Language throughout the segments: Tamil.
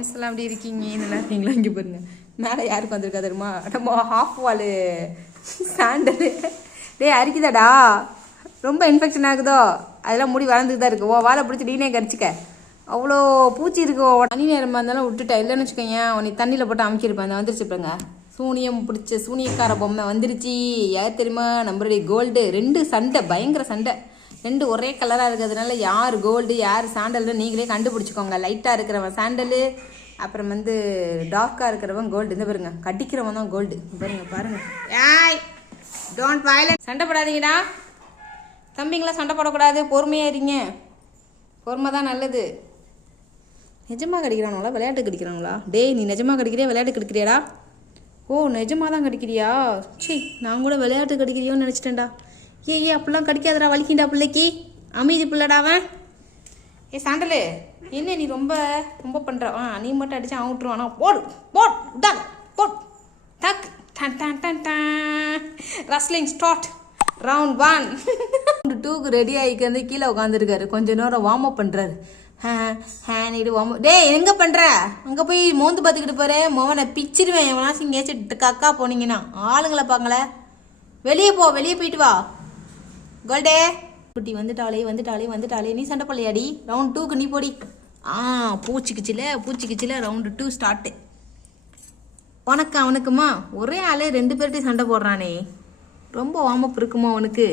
ஃப்ரெண்ட்ஸ் எல்லாம் எப்படி இருக்கீங்க? நல்லா இருக்கீங்களா? இங்கே பாருங்க, மேலே யாருக்கு வந்திருக்கா தெரியுமா? நம்ம ஹாஃப் வாலு சாண்டலு. டே அரிக்குதாடா, ரொம்ப இன்ஃபெக்ஷன் ஆகுதோ? அதெல்லாம் முடி வளர்ந்துட்டு தான் இருக்கு. ஓ வாழை பிடிச்சி நீனே கடிச்சிக்க. அவ்வளோ பூச்சி இருக்கு. தனி நேரமாக இருந்தாலும் விட்டுட்டேன். இல்லைன்னு வச்சுக்கோங்க, உன்னை தண்ணியில் போட்டு அமுக்கியிருப்பேன். அந்த வந்துருச்சு பாருங்க, சூனியம் பிடிச்ச சூனியக்கார பொம்மை வந்துருச்சு. யார் தெரியுமா? நம்மளுடைய கோல்டு. 2 சண்டை, பயங்கர சண்டை. 2 ஒரே கலராக இருக்கிறதுனால யார் கோல்டு யார் சாண்டல்னு நீங்களே கண்டுபிடிச்சிக்கோங்க. லைட்டாக இருக்கிறவன் சாண்டலு, அப்புறம் வந்து டார்க்காக இருக்கிறவன் கோல்டு. இந்த பாருங்க, கடிக்கிறவன் தான் கோல்டு. பாருங்க பாருங்க. ஏய் டோன்ட் வயலன்ஸ். சண்டை போடாதீங்கடா தம்பிங்களா, சண்டை போடக்கூடாது. பொறுமையாக இருங்க, பொறுமை தான் நல்லது. நிஜமாக கடிக்கிறானுங்களா விளையாட்டு கடிக்கிறாங்களா? டேய் நீ நிஜமாக கடிக்கிறியா விளையாட்டு கடிக்கிறியாடா? ஓ நிஜமாக தான் கடிக்கிறியா? சரி, நான் கூட விளையாட்டு கடிக்கிறியோன்னு நினச்சிட்டேன்டா. ஏ அப்படிலாம் கடிக்காதடா, வலிக்கிண்டா பிள்ளைக்கு. அமைதி பிள்ளைடாவன். ஏ சாண்டலு, என்ன நீ ரொம்ப ரொம்ப பண்ணுற? நீ மட்டும் அடிச்சு அவுட்ருவானா? போடு போட் டாக் போட் டக் டன் டன் டன் டன். Wrestling start. ரவுண்ட் 1. ரவுண்ட் 2க்கு ரெடி ஆகிக்கு கீழே உட்காந்துருக்காரு. கொஞ்ச நேரம் வார்ம் அப் பண்ணுறாரு. Need warm up. டே எங்கே பண்ணுற? அங்கே போய் மோந்து பார்த்துக்கிட்டு போகிற மோவனை பிச்சிடுவேன். எவனாச்சும் எங்கேயாச்சும் கக்கா போனீங்கன்னா ஆளுங்களை பார்க்கல. வெளியே போ, வெளியே போயிட்டு வா. கோல்டே குட்டி வந்துட்டாளே. நீ சண்டை பள்ளையாடி. ரவுண்ட் 2க்கு நீ போடி. பூச்சிக்குச்சில ரவுண்டு 2 ஸ்டார்ட்டு. உனக்கு அவனுக்குமா ஒரே ஆளே 2 பேர்கிட்டையும் சண்டை போடுறானே. ரொம்ப வார்மப் இருக்குமா உனக்கு?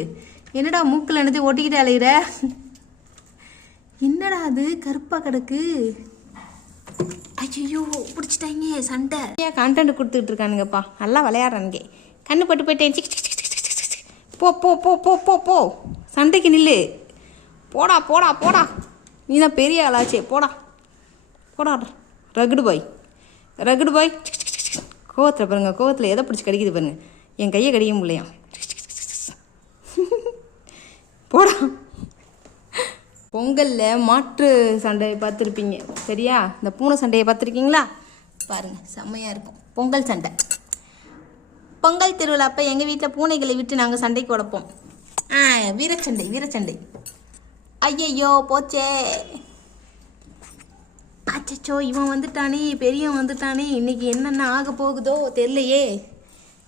என்னடா மூக்கில் என்னது ஒட்டிக்கிட்டு அலையிற? என்னடா அது கருப்பாக கிடக்கு? ஐயோ பிடிச்சிட்டாங்க சண்டை. கண்டென்ட் கொடுத்துட்டு இருக்கானுங்கப்பா, நல்லா விளையாடுறானுங்க. கண்ணு பட்டு போயிட்டேன். போ போ போ போ போ போ, சண்டைக்கு நில்லு. போடா போடா போடா, நீ தான் பெரிய ஆளாச்சே. போடா போடா. ரகுடு பாய். கோவத்தில் பாருங்க, கோவத்தில் எதை பிடிச்சி கடிக்குது பாருங்க. என் கையை கடிக்க முடியலையா? போடா. பொங்கலில் மாற்று சண்டையை பார்த்துருப்பீங்க சரியா? இந்த பூனை சண்டையை பார்த்துருக்கீங்களா? பாருங்கள், செம்மையாக இருக்கும். பொங்கல் சண்டை. பொங்கல் திருவிழா அப்போ எங்கள் வீட்டில் பூனைகளை விட்டு நாங்கள் சண்டைக்கு உடப்போம். வீரச்சண்டை. ஐயையோ போச்சே. அச்சோ இவன் வந்துட்டானே, பெரியவன் வந்துட்டானே. இன்னைக்கு என்னென்ன ஆக போகுதோ தெரியலையே.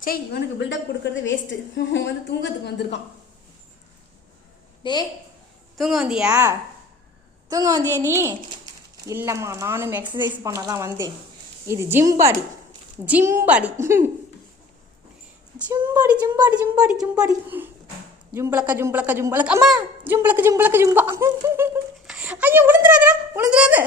சரி, இவனுக்கு பில்டப் கொடுக்கறது வேஸ்ட்டு. வந்து தூங்கத்துக்கு வந்திருக்கான். டே தூங்க வந்தியா நீ? இல்லைம்மா, நானும் எக்ஸசைஸ் பண்ண தான் வந்தேன். இது ஜிம்பாடி. ஜும்பளக்க அம்மா. ஜும்பா. ஐயோ விழுந்துடாத.